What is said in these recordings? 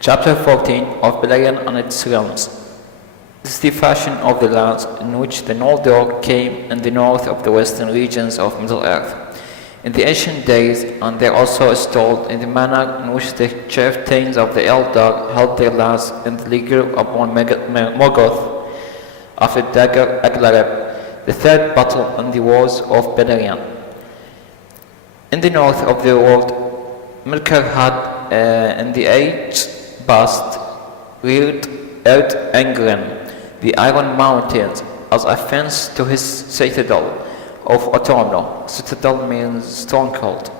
Chapter 14 of Beleriand and its realms. This is the fashion of the lands in which the Noldor came in the north of the western regions of Middle-earth. In the ancient days, and there also is told in the manner in which the chieftains of the Eldar held their lands in the league upon Morgoth after Dagger Aglareb, the third battle in the wars of Beleriand. In the north of the world, Melkor had in the age past reared out Angren, the Iron Mountains, as a fence to his citadel of Autumnal. Citadel means stronghold.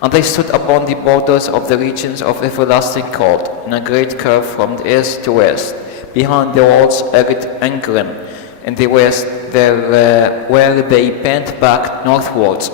And they stood upon the borders of the regions of everlasting cold, in a great curve from the east to west. Behind the walls arid Angren. In the west, there where they bent back northwards.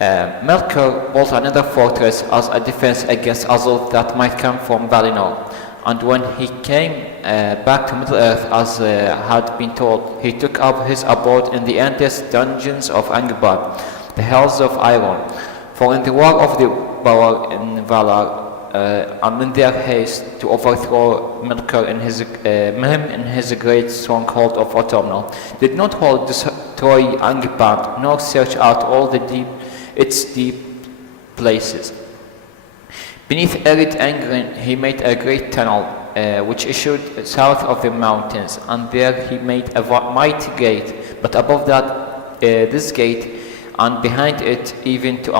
Melkor built another fortress as a defense against assault that might come from Valinor. And when he came back to Middle-earth, as had been told, he took up his abode in the endless dungeons of Angband, the hells of iron. For in the war of the Valar in Valar, and in their haste to overthrow Melkor in his great stronghold of Autumnal, did not hold destroy Angband, nor search out all its deep places. Beneath arid Angren he made a great tunnel which issued south of the mountains, and there he made a mighty gate, but above that this gate, and behind it even to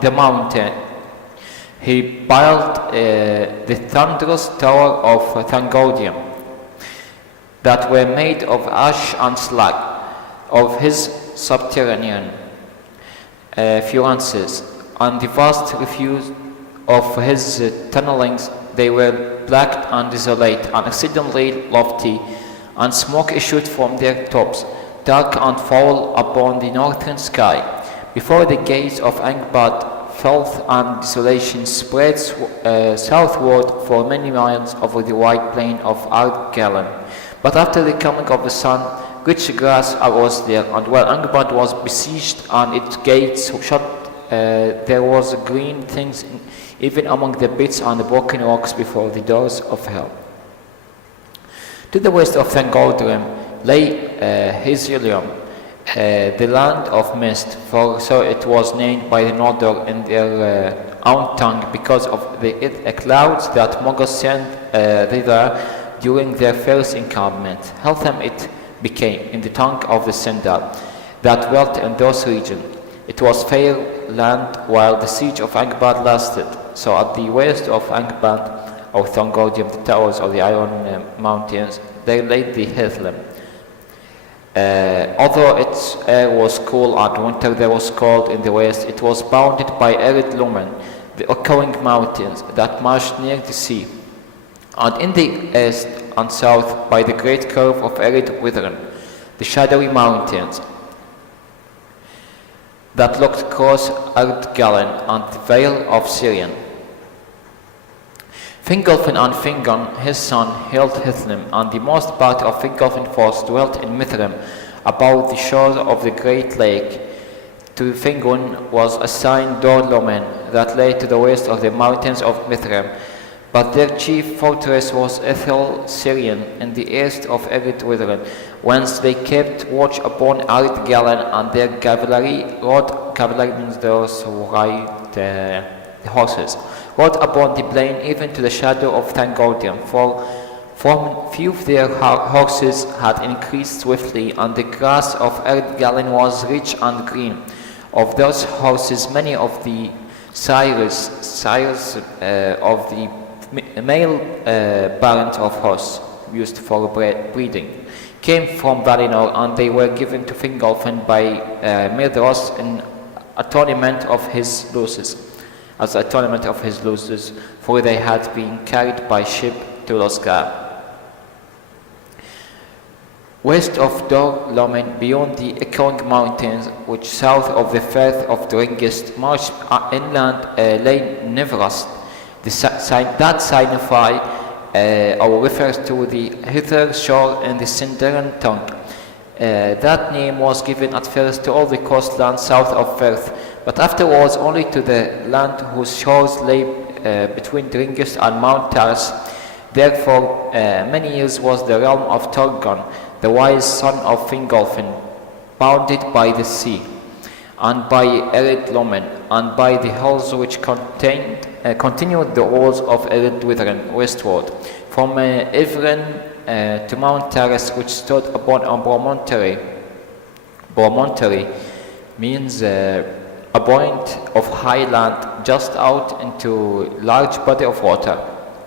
the mountain, he built the thunderous tower of Thangodium, that were made of ash and slag, of his subterranean furnaces, and the vast refuse of his tunnelings. They were black and desolate, and exceedingly lofty, and smoke issued from their tops, dark and foul upon the northern sky. Before the gates of Angband, filth and desolation spread southward for many miles over the wide plain of Ardgalan. But after the coming of the sun, rich grass arose there, and while Angband was besieged and its gates shut, there was green things even among the pits and the broken rocks before the doors of hell. To the west of Thangodium lay Silmarillion, the land of mist, for so it was named by the Noldor in their own tongue, because of the clouds that Morgoth sent thither during their first encampment. Heltham it became in the tongue of the Sindar that dwelt in those regions. It was fair land while the siege of Angband lasted. So at the west of Angband, or Thangodium, the towers of the Iron Mountains, there lay the Heltham. Although its air was cool and winter there was cold in the west, it was bounded by arid Lumen, the echoing mountains that marched near the sea, and in the east and south by the great curve of arid Withern, the shadowy mountains that looked across Ardgalan and the Vale of Sirion. Fingolfin and Fingon, his son, held Heltham, and the most part of Fingolfin's force dwelt in Mithrim, about the shores of the great lake. To Fingon was assigned Dor Lomen, that lay to the west of the mountains of Mithrim, but their chief fortress was Ethel Sirion, in the east of arid Withern, whence they kept watch upon Ardgalan, and their cavalry rode. Cavalry means those who ride the horses, rode upon the plain even to the shadow of Thangodium, for few of their horses had increased swiftly, and the grass of Ardgalan was rich and green. Of those horses, many of the sires of the male parents of horse used for breeding came from Valinor, and they were given to Fingolfin by Mithras in atonement of his losses, for they had been carried by ship to Losgard. West of Dor Lomen, beyond the echoing mountains, which south of the firth of Dringist marched inland, lay Nevrast, that signify or refers to the hither shore in the Sindarin tongue. That name was given at first to all the coastland south of Firth, but afterwards only to the land whose shores lay between Dringis and Mount Taras. Therefore, many years was the realm of Torgon, the wise son of Fingolfin, bounded by the sea, and by Ered Lomen, and by the hills which continued the walls of Ered Witheren westward, from Ivren to Mount Taras, which stood upon a promontory. Promontory means a point of high land just out into large body of water.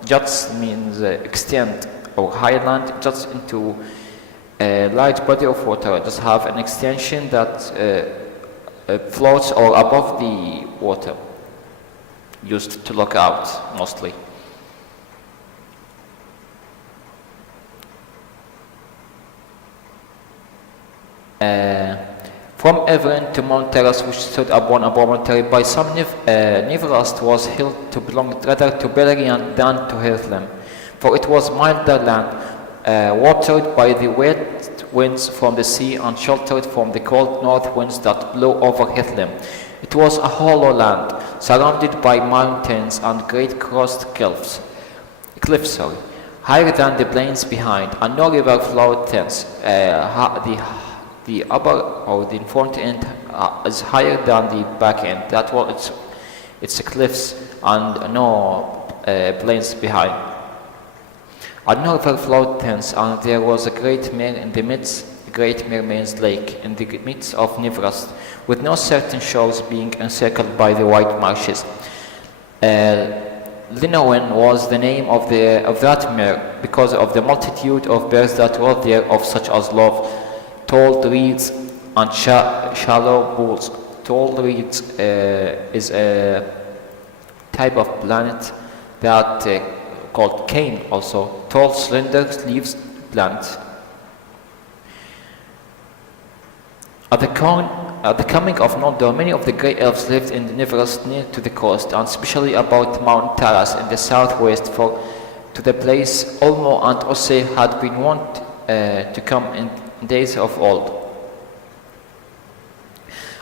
Juts means extent or high land just into a large body of water. Just have an extension that floats or above the water, used to look out mostly. From Evren to Mount Taras, which stood upon a promontory, by some Nivrast was held to belong rather to Beleriand than to Hithlem, for it was milder land, watered by the wet winds from the sea and sheltered from the cold north winds that blew over Hithlem. It was a hollow land, surrounded by mountains and great crossed cliffs, higher than the plains behind, and no river flowed thence. The upper or the front end is higher than the back end. That was it's cliffs and no plains behind. And no river flowed thence, and there was a great mere in the midst, a great mermaid's lake in the midst of Nivrast, with no certain shores, being encircled by the white marshes. Linowen was the name of that mere, because of the multitude of birds that were there, of such as love, tall reeds and shallow pools. Tall reeds is a type of plant that called cane also. Tall, slender leaves plant. At the coming of Noldor, many of the grey elves lived in the Nivrast near to the coast, and especially about Mount Taras in the southwest, for to the place Olmo and Osse had been wont to come in days of old.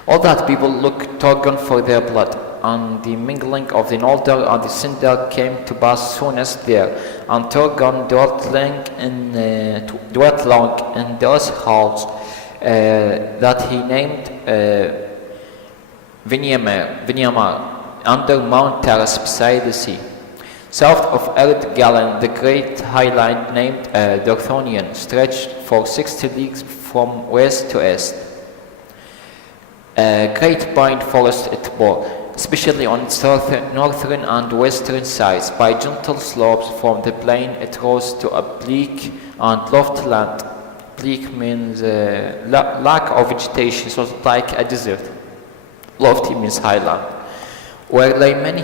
All that people looked Torgon for their blood, and the mingling of the Noldor and the Sindar came to pass soonest there, and Torgon dwelt long in those halls that he named Vinyamar, under Mount Taras beside the sea. South of Erd Galan, the great highland named Dorthonion stretched for 60 leagues from west to east. Great pine forest it bore, especially on its northern and western sides. By gentle slopes from the plain it rose to a bleak and lofty land. Bleak means lack of vegetation, so it's like a desert. Lofty means highland, where lay many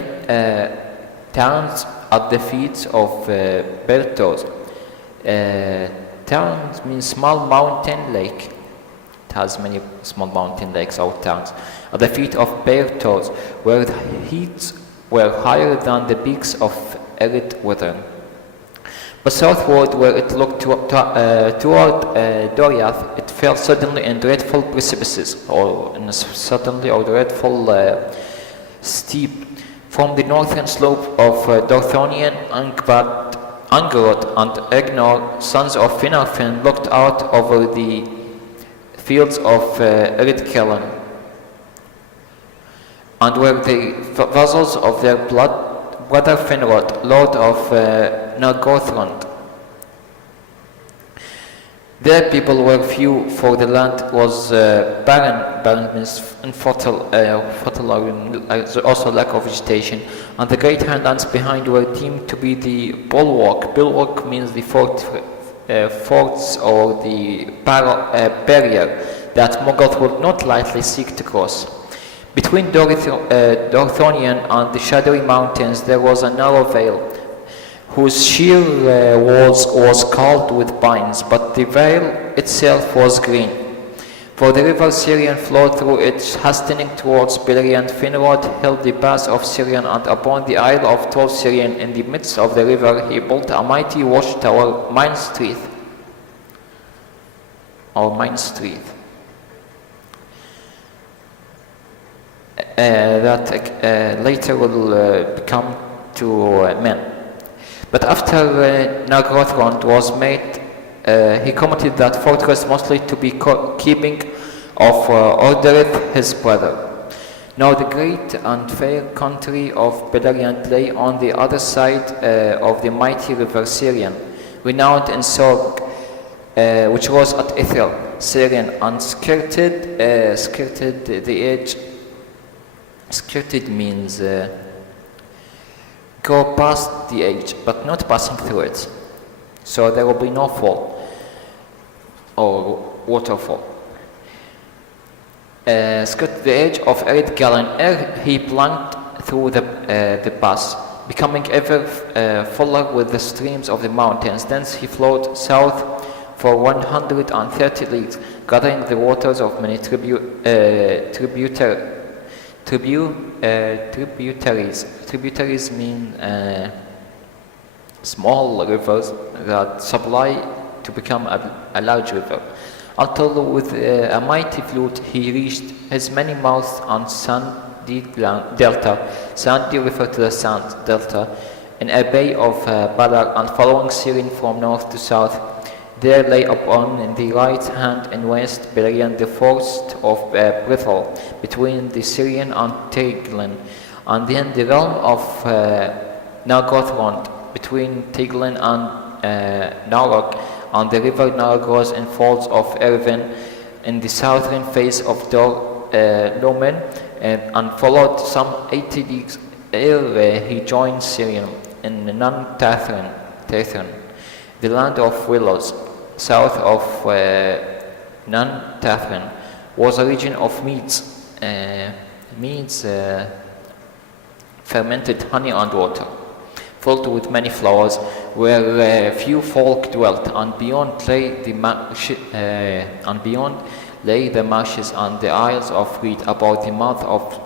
towns at the feet of Bertos. Towns means small mountain lake. It has many small mountain lakes or towns. At the feet of Bertos, where the heats were higher than the peaks of Ered Withern. But southward, where it looked toward Doriath, it fell suddenly in dreadful precipices, or dreadful steep. From the northern slope of Dorthonion, Angerod and Egnor, sons of Finarfin, looked out over the fields of Eridkellan, and were the vassals of their brother Finrod, lord of Nargothrond. Their people were few, for the land was barren. Barren means infertile, also lack of vegetation, and the great highlands behind were deemed to be the bulwark. Bulwark means the forts or the barrier that Morgoth would not lightly seek to cross. Between Dorthonion and the shadowy mountains there was a narrow vale, whose sheer walls was carved with pines, but the vale itself was green. For the river Sirion flowed through it, hastening towards Beleriand. Finrod held the pass of Sirion, and upon the isle of Tall Sirion, in the midst of the river, he built a mighty watchtower, Minestrith, that later will become to men. But after Nargothrond was made, he committed that fortress mostly to be keeping of Orderith his brother. Now the great and fair country of Beleriand lay on the other side of the mighty river Sirion, renowned in song, which was at Ithel, Sirion, and skirted the edge. Skirted means go past the edge, but not passing through it. So there will be no fall or waterfall. Skirt the edge of Ered Galen ere he plunged through the pass, becoming ever fuller with the streams of the mountains. Thence he flowed south for 130 leagues, gathering the waters of many tributaries. Tributaries mean small rivers that supply to become a large river, until with a mighty flute he reached his many mouths on sandy delta. Sandy referred to the sand delta in a bay of Balar, and following Sirion from north to south. There lay upon in the right hand and west Beleriand, the forest of Brithel, between the Sirion and Teiglen, and then the realm of Nargothrond, between Teiglen and Narog, and the river Nargos in folds of Erwin, in the southern face of Númenor, and followed some 80 leagues ere he joined Sirion in Nan-Tarn, the land of willows. South of Nan-Tarn was a region of meads, fermented honey and water, filled with many flowers, where few folk dwelt, and beyond lay the marshes and the isles of reed about the mouth of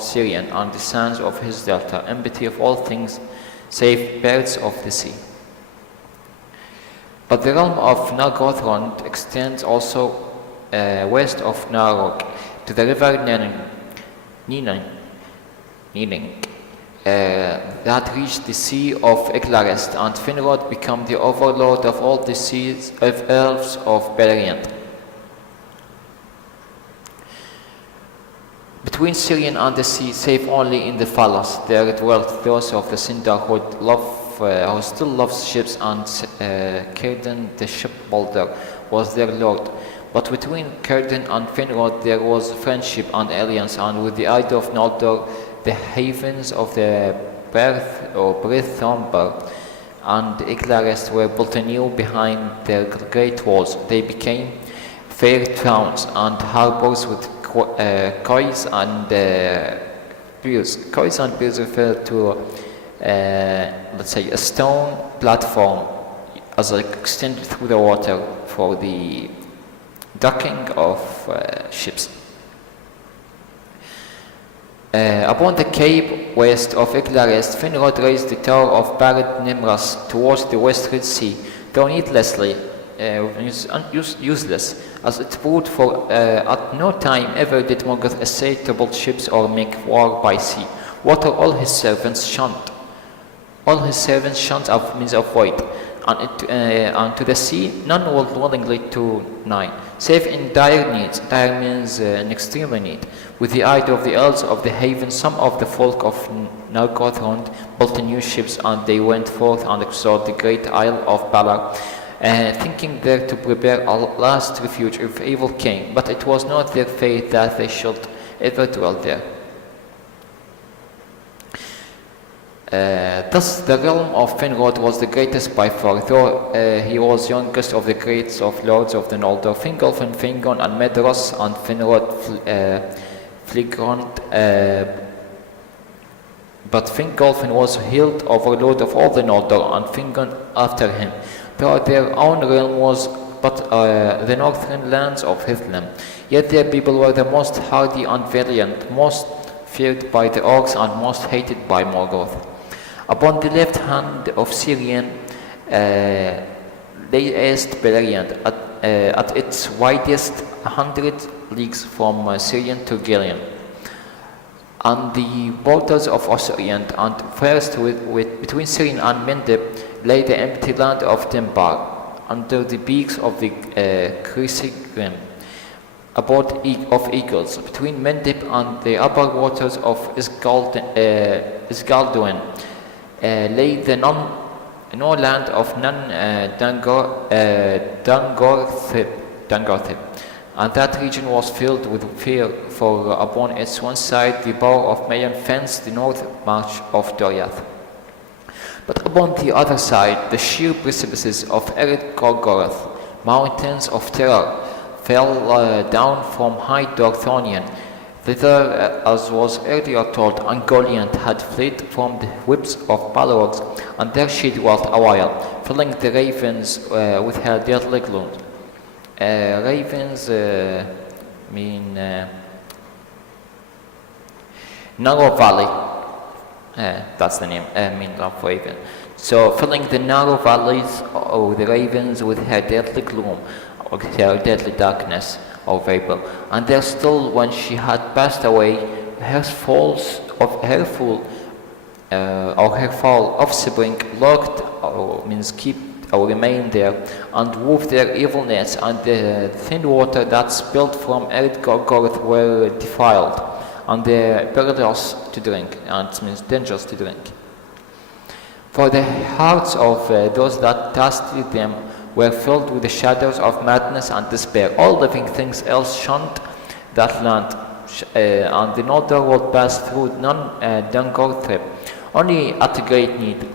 Sirion, and the sands of his delta, empty of all things save birds of the sea. But the realm of Nargothrond extends also west of Narog to the river Ninning, that reached the sea of Eglarest, and Finrod became the overlord of all the seas of elves of Beleriand. Between Sirion and the sea, save only in the Falas, there dwelt those of the Sindar who still loves ships, and Círdan the shipbuilder was their lord. But between Círdan and Finrod there was friendship and alliance, and with the idol of Noldor, the havens of the Brithomber and Eglarest were built anew behind their great walls. They became fair towns and harbours with quays and piers. Quays and piers refer to let's say a stone platform as extended through the water for the docking of ships. Upon the cape west of Eglarest, Finrod raised the tower of Barad Nimras towards the western sea, though needlessly useless, as it proved, for at no time ever did Morgoth essay to build ships or make war by sea. Water all his servants shunned. All his servants shunned of means of void, and to the sea none would willingly to nigh, save in dire needs. Dire means in extreme need. With the aid of the elves of the haven, some of the folk of Nargothrond built new ships, and they went forth and explored the great isle of Balar, thinking there to prepare a last refuge if evil came. But it was not their fate that they should ever dwell there. Thus the realm of Finrod was the greatest by far, though he was youngest of the greats of lords of the Noldor, Fingolfin, Fingon, and Medros, and Finrod Fligrond. But Fingolfin was hailed overlord of all the Noldor, and Fingon after him, though their own realm was but the northern lands of Hithlum. Yet their people were the most hardy and valiant, most feared by the orcs, and most hated by Morgoth. Upon the left hand of Sirion lay east Beleriand, at its widest 100 leagues from Sirion to Gillian. on the borders of Osirian, and first between Sirian and Mendip lay the empty land of Dimbar, under the beaks of the Chrysigrim, abode of eagles. Between Mendip and the upper waters of Isgalduin lay the no land of Dangorthib, and that region was filled with fear, for upon its one side the bow of Mayan fenced the north march of Doriath. But upon the other side, the sheer precipices of Ered Gorgoroth, mountains of terror, fell down from high Dorthonion. Thither, as was earlier told, Ungoliant had fled from the whips of Balrogs, and there she dwelt a while, filling the ravens with her deadly gloom. Ravens mean narrow valley. That's the name. Mean of raven. So filling the narrow valleys of the ravens with her deadly gloom, or her deadly darkness or vapor. And there still, when she had passed away, her foul offspring lurked, or means keep or remain there, and wove their evil nets, and the thin water that spilled from Ered Gorgoroth were defiled, and they perilous to drink, and it means dangerous to drink. For the hearts of those that tasted them were filled with the shadows of madness and despair. All living things else shunned that land, and the northern world passed through Dangorthib, only at a great need,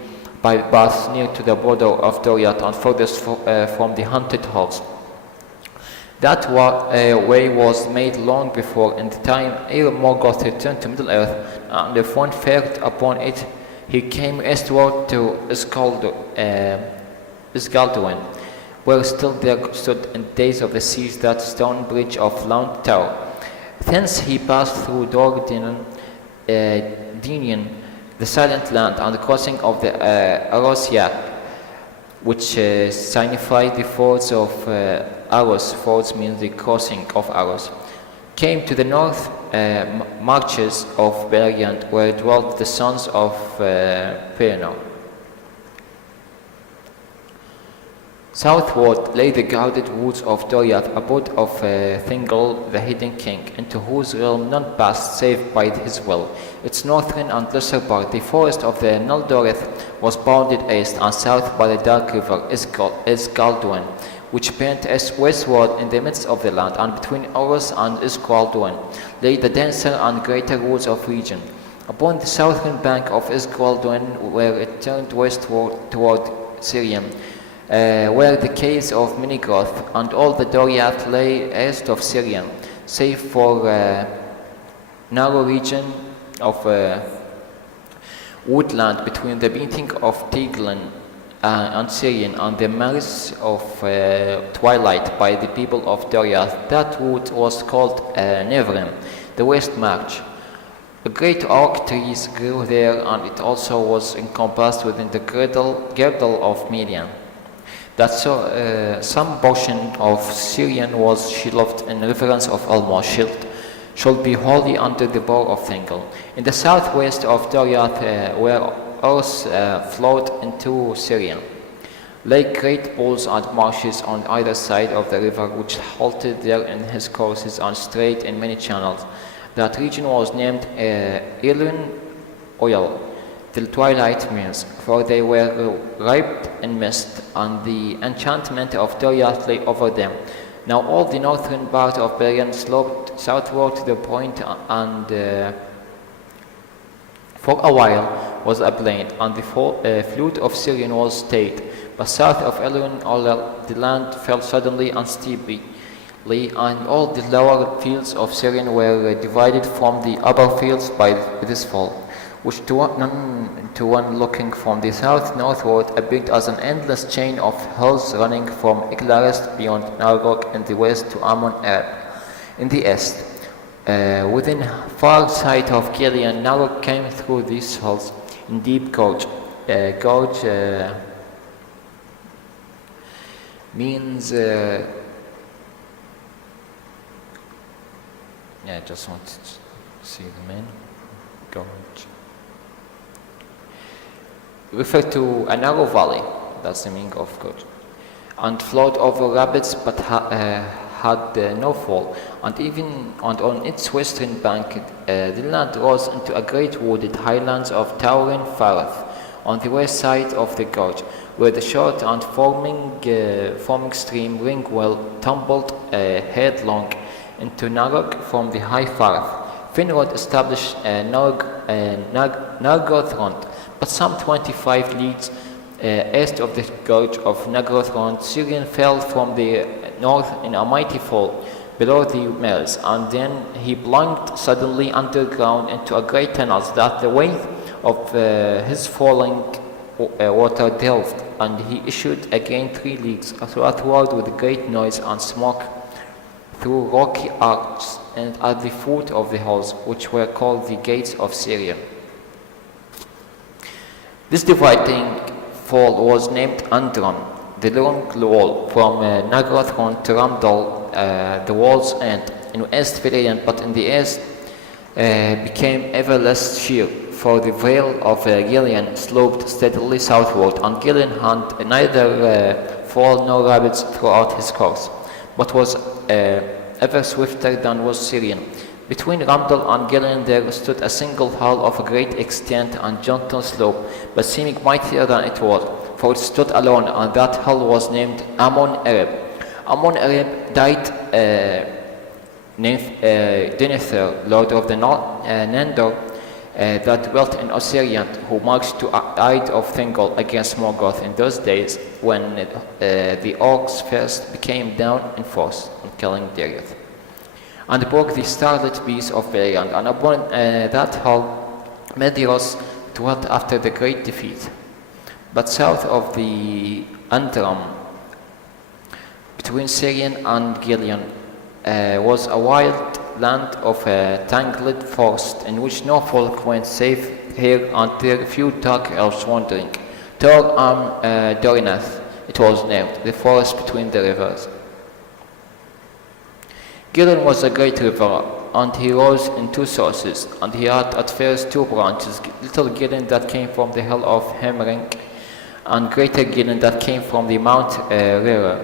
by paths near to the border of Doriath and furthest from the hunted halls. That way was made long before, in the time ere Morgoth returned to Middle-earth, and if one fared upon it, he came eastward to Isgalduin, where still there stood in days of the siege that stone bridge of Lount Tower. Thence he passed through Dordinen, Dinian, the silent land, and the crossing of the Arosiak, which signified the fords of Aros. Fords means the crossing of Aros. Came to the north marches of Beleriand, where dwelt the sons of Valinor. Southward lay the guarded woods of Doriath, abode of Thingol, the hidden king, into whose realm none passed save by his will. Its northern and lesser part, the forest of the Nuldoreth, was bounded east and south by the dark river Isgalduin, which bent westward in the midst of the land, and between Oros and Isgalduin lay the denser and greater woods of region. Upon the southern bank of Isgalduin, where it turned westward toward Sirium, were the caves of Minigroth, and all the Doriath lay east of Sirium, save for narrow region of woodland between the beating of Teglin and Sirian, and the maris of twilight by the people of Doriath. That wood was called Nevrim, the west march. A great oak trees grew there, and it also was encompassed within the girdle of Median. That some portion of Sirian was shelved in reverence of Almos should be wholly under the bow of Thingol. In the southwest of Doriath, where Oros flowed into Sirian, lay great pools and marshes on either side of the river, which halted there in his courses and strayed in many channels. That region was named Ilun Oil, the twilight means, for they were wrapped in mist, and the enchantment of Doriath lay over them. Now all the northern part of Beleriand sloped southward to the point, and for a while was ablain, and the flood of Sirian was stayed. But south of Elun, the land fell suddenly and steeply, and all the lower fields of Sirian were divided from the upper fields by this fall, which to one looking from the south northward appeared as an endless chain of hills running from Iglarest beyond Nargok in the west to Amon Erb in the east. Within far sight of Gilead, Nargok came through these hills in deep gorge. Gorge means I just want to see the man. gorge. Refer to a narrow valley, that's the meaning of gorge, and flowed over rapids but had no fall, and on its western bank the land rose into a great wooded highlands of towering forest on the west side of the gorge, where the short and foaming stream Ringwell tumbled headlong into Narog from the high forest. Finrod established Nargothrond, but some 25 leagues east of the gorge of Nargothrond, Cirion fell from the north in a mighty fall below the mills, and then he plunged suddenly underground into a great tunnel that the weight of his falling water delved, and he issued again 3 leagues southward with great noise and smoke through rocky arches and at the foot of the hills, which were called the gates of Syria. This dividing fall was named Andron, the long wall from Nargothrond to Ramdal, the wall's end, in West Beleriand, but in the east became ever less sheer, for the vale of Gilead sloped steadily southward, and Gilead had neither fall nor rapids throughout his course, but was ever swifter than was Syrian. Between Ramdal and Gilead there stood a single hull of a great extent and gentle slope, but seeming mightier than it was, for it stood alone, and that hull was named Ammon-Ereb. Ammon-Ereb died Denethor, lord of the Nandor, that dwelt in Osiriant, who marched to Ide of Thingol against Morgoth in those days when the orcs first became down in force on killing Darius, and broke the starlit beast of Beleriand, and upon that hull Medeiros dwelt after the great defeat. But south of the Andram, between Syrian and Gilead, was a wild land of tangled forest in which no folk went save here and there few dark elves wandering. Tor am Dorinath it was named, the forest between the rivers. Gilead was a great river, and he rose in 2 sources, and he had at first 2 branches, Little Gilead that came from the hill of Hemering, and Greater Gilead that came from the Mount Rera.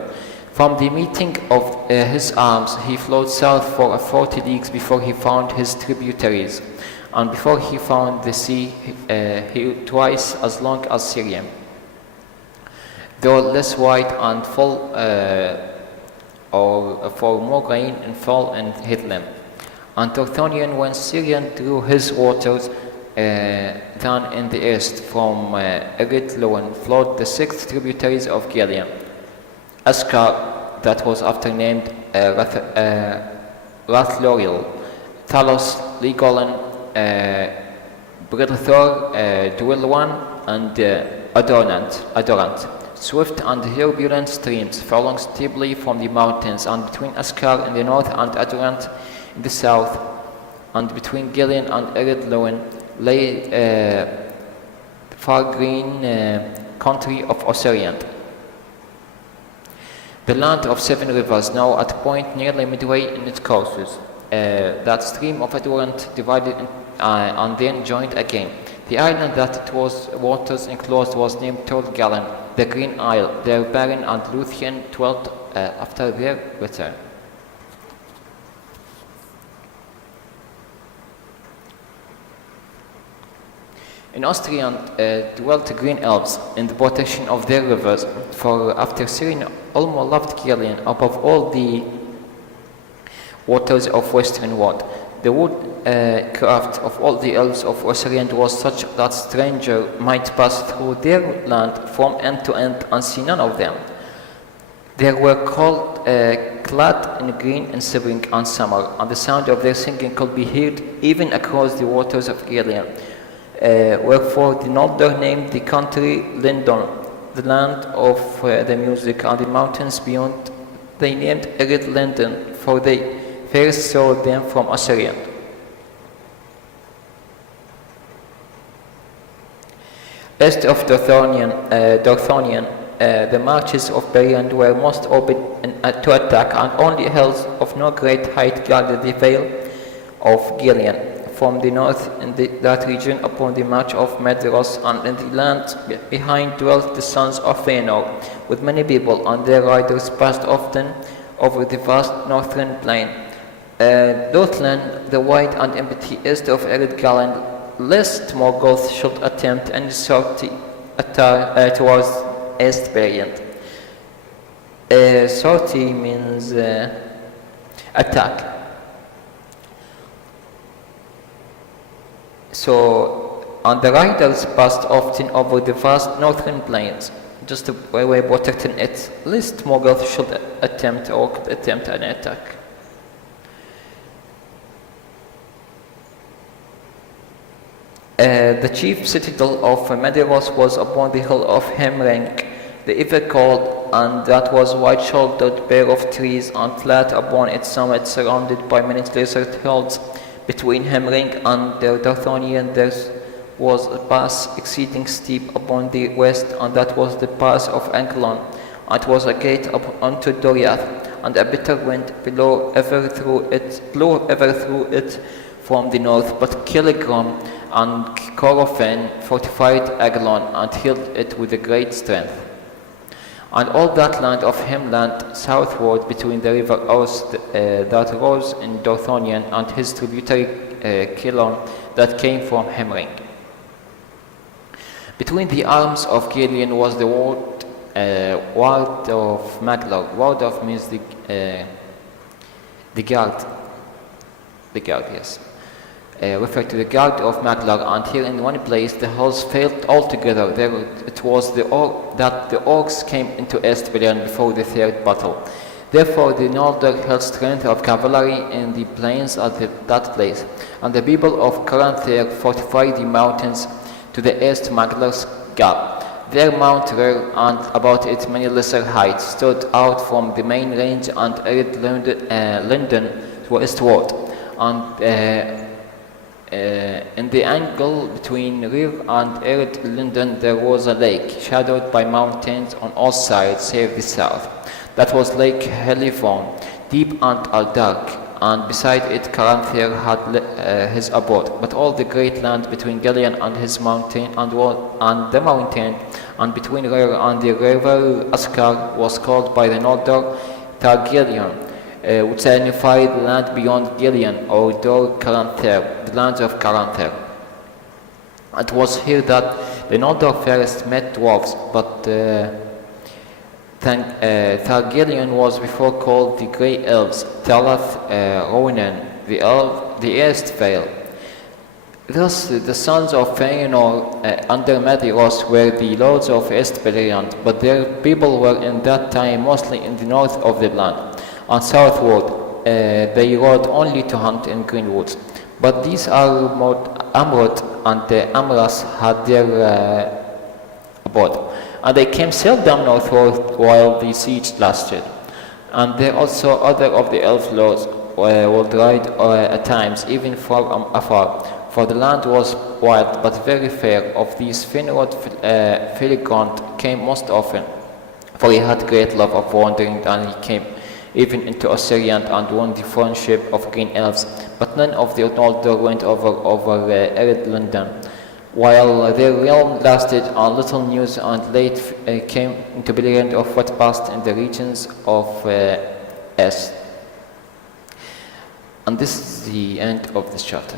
From the meeting of his arms he flowed south for 40 leagues before he found his tributaries, and before he found the sea he twice as long as Syria, though less wide and full or for more rain and fall and Hitlim. And Torthonian, when Syrian drew his waters down in the east from Eritloan, flowed the 6 tributaries of Gilead. Askar, that was after named Rathloriel, Talos, Legolan, Bridlethor, Dwylwan, and Adorant. Swift and turbulent streams flowing steeply from the mountains, and between Askar in the north and Adorant in the south, and between Gilead and Eridloan lay far green country of Osiriant. The land of 7 rivers, now at a point nearly midway in its courses. That stream of Adorant divided and then joined again. The island that it was waters enclosed was named Torgallan, the Green Isle. There Baron and Luthien dwelt after their return. In Austrian dwelt green elves in the protection of their rivers, for after Syrian almost loved Gilead above all the waters of western world. The woodcraft of all the elves of Osirian was such that stranger might pass through their land from end to end and see none of them. They were called clad in green in spring and summer, and the sound of their singing could be heard even across the waters of Gilead. Wherefore the Noldor named the country Lindon, the land of the music, and the mountains beyond they named Erid Lindon, for they first saw them from Osirian. East of Dorthonian, the marches of Beleriand were most open to attack, and only hills of no great height guarded the vale of Gilead. from the north in that region upon the march of Medros, and in the land behind dwelt the sons of Valinor, with many people, and their riders passed often over the vast northern plain. Northland, the wide and empty east of arid Galand, lest Morgoth should attempt any sortie towards East Beleriand. Sortie means attack. So, and the riders passed often over the vast northern plains, just to way protecting it, lest Morgoth should attempt an attack. The chief citadel of Medros was upon the hill of Hemring, the ever called, and that was wide-shouldered, bare of trees, and flat upon its summit, surrounded by many desert hills. Between Hemring and the Dorthonian there was a pass exceeding steep upon the west, and that was the pass of Anglon. It was a gate up unto Doriath, and a bitter wind blew ever through it from the north. But Killigrim and Corofin fortified Aglon and held it with a great strength. And all that land of Hemland southward between the river Ouse that rose in Dorthonion and his tributary Kilon that came from Hemring. Between the arms of Gillian was the ward of Maglor. Ward of means the guard. The guard, yes. Refer to the guard of Maglor, and here in one place the hulls failed altogether. There it was that the orcs came into East Beleriand before the third battle. Therefore the Noldor held strength of cavalry in the plains at that place, and the people of Caranthir fortified the mountains to the east. Maglor's gap. There Mount Rer and about it many lesser heights stood out from the main range, and arid Linden westward, and in the angle between Rir and arid Linden there was a lake, shadowed by mountains on all sides save the south. That was Lake Helivon, deep and dark, and beside it Caranthir had his abode. But all the great land between Gillian and his mountain and the mountain, and between Rir and the river Askar, was called by the Noldor Targillion, which signified the land beyond Gillian, or Dor Caranthir, the lands of Caranthir. It was here that the Noldor first met dwarves, but Targillion was before called the Grey Elves, Talath Ronan, the East Vale. Thus the sons of Valinor under Medros were the lords of East Beleriand, but their people were in that time mostly in the north of the land, and southward they rode only to hunt in green woods. But these Amrod and Amras had their abode, and they came seldom northward while the siege lasted. And there also other of the elf lords would ride at times, even from afar, for the land was wild but very fair. Of these Finrod Filigond came most often, for he had great love of wandering, and he came even into Assyrian and won the friendship of green elves. But none of the Noldor went over arid London. While their realm lasted, on little news and late came into Beleriand of what passed in the regions of Est. And this is the end of this chapter.